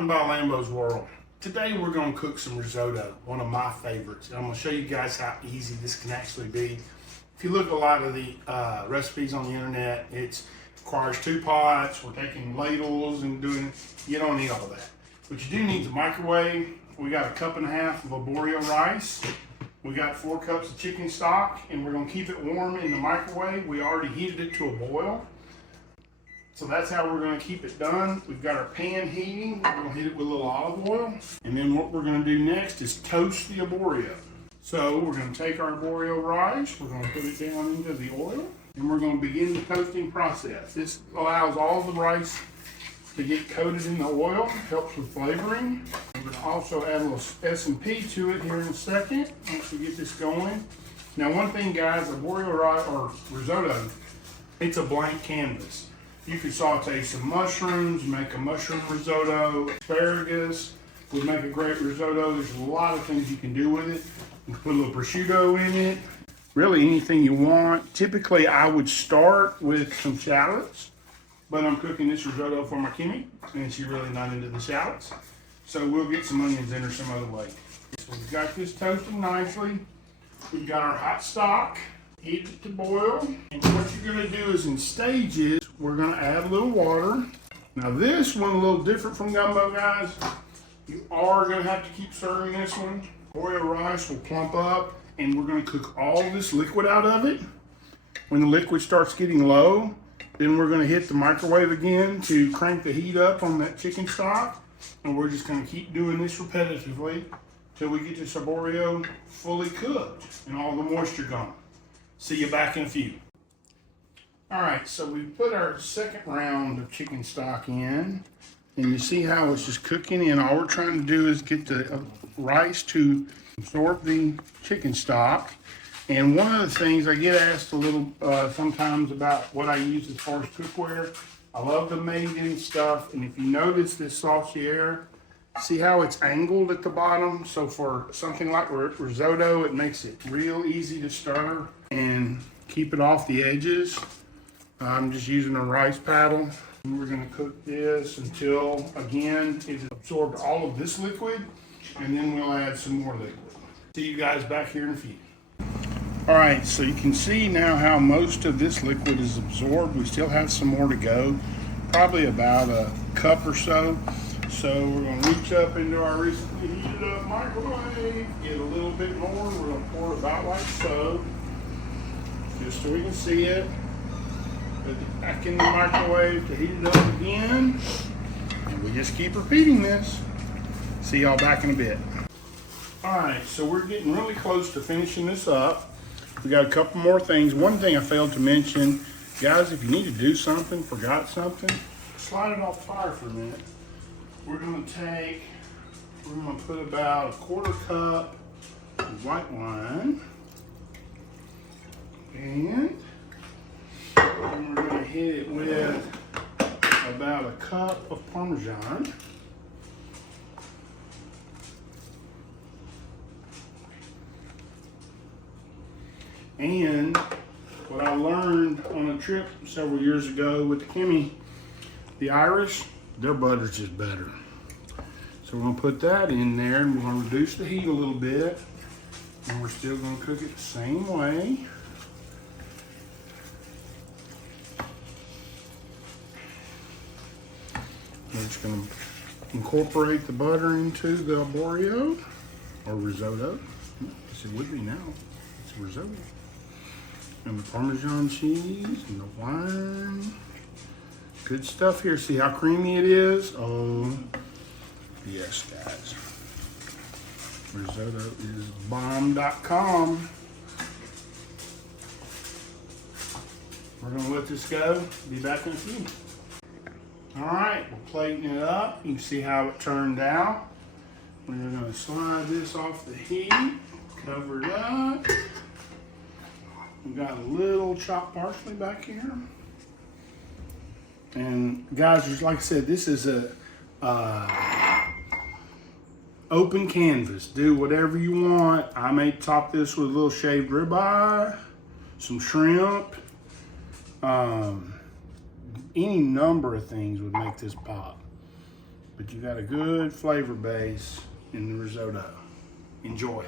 Stopping by Lambo's World. Today we're going to cook some risotto, one of my favorites. And I'm going to show you guys how easy this can actually be. If you look at a lot of the recipes on the internet, it requires 2 pots. We're taking ladles and doing it. You don't need all that. But you do need the microwave. We got a 1.5 cups of arborio rice. We got 4 cups of chicken stock, and we're going to keep it warm in the microwave. We already heated it to a boil. So that's how we're going to keep it done. We've got our pan heating. We're going to heat it with a little olive oil. And then what we're going to do next is toast the arborio. So we're going to take our arborio rice. We're going to put it down into the oil. And we're going to begin the toasting process. This allows all the rice to get coated in the oil. Helps with flavoring. We're going to also add a little S&P to it here in a second once we get this going. Now one thing, guys, arborio rice or risotto, it's a blank canvas. You could saute some mushrooms, make a mushroom risotto, asparagus would make a great risotto. There's a lot of things you can do with it. You can put a little prosciutto in it, really anything you want. Typically, I would start with some shallots, but I'm cooking this risotto for my Kimmy, and she's really not into the shallots. So we'll get some onions in her some other way. So we've got this toasted nicely. We've got our hot stock. Heat it to boil. And what you're going to do is in stages, we're going to add a little water. Now this one a little different from gumbo, guys. You are going to have to keep serving this one. Arborio rice will plump up, and we're going to cook all this liquid out of it. When the liquid starts getting low, then we're going to hit the microwave again to crank the heat up on that chicken stock. And we're just going to keep doing this repetitively till we get this arborio fully cooked and all the moisture gone. See you back in a few. All right, so we put our second round of chicken stock in, and you see how it's just cooking in. All we're trying to do is get the rice to absorb the chicken stock. And one of the things I get asked a little sometimes about what I use as far as cookware. I love the made-in stuff, and if you notice this saucier, see how it's angled at the bottom? So for something like risotto, it makes it real easy to stir and keep it off the edges. I'm just using a rice paddle. And we're gonna cook this until, again, it's absorbed all of this liquid, and then we'll add some more liquid. See you guys back here in a few. All right, so you can see now how most of this liquid is absorbed. We still have some more to go, probably about a cup or so. So we're going to reach up into our recently heated up microwave, get a little bit more. We're going to pour it about like so, just so we can see it. Put it back in the microwave to heat it up again. And we just keep repeating this. See y'all back in a bit. All right, so we're getting really close to finishing this up. We got a couple more things. One thing I failed to mention, guys, if you need to do something, forgot something, slide it off fire for a minute. We're going to put about a 1/4 cup of white wine. And we're going to hit it with about a cup of Parmesan. And what I learned on a trip several years ago with the Kimmy, the Irish, their butter's just better. So we're gonna put that in there, and we're gonna reduce the heat a little bit, and we're still gonna cook it the same way. We're just gonna incorporate the butter into the arborio, or risotto. Yes, it would be now. It's a risotto. And the Parmesan cheese and the wine. Good stuff here. See how creamy it is? Oh, yes, guys. Risotto is bomb.com. We're going to let this go. Be back in a few. All right, we're plating it up. You can see how it turned out. We're going to slide this off the heat, cover it up. We've got a little chopped parsley back here. And guys, just like I said, this is a open canvas. Do whatever you want. I may top this with a little shaved ribeye, some shrimp. Any number of things would make this pop. but you got a good flavor base in the risotto. Enjoy.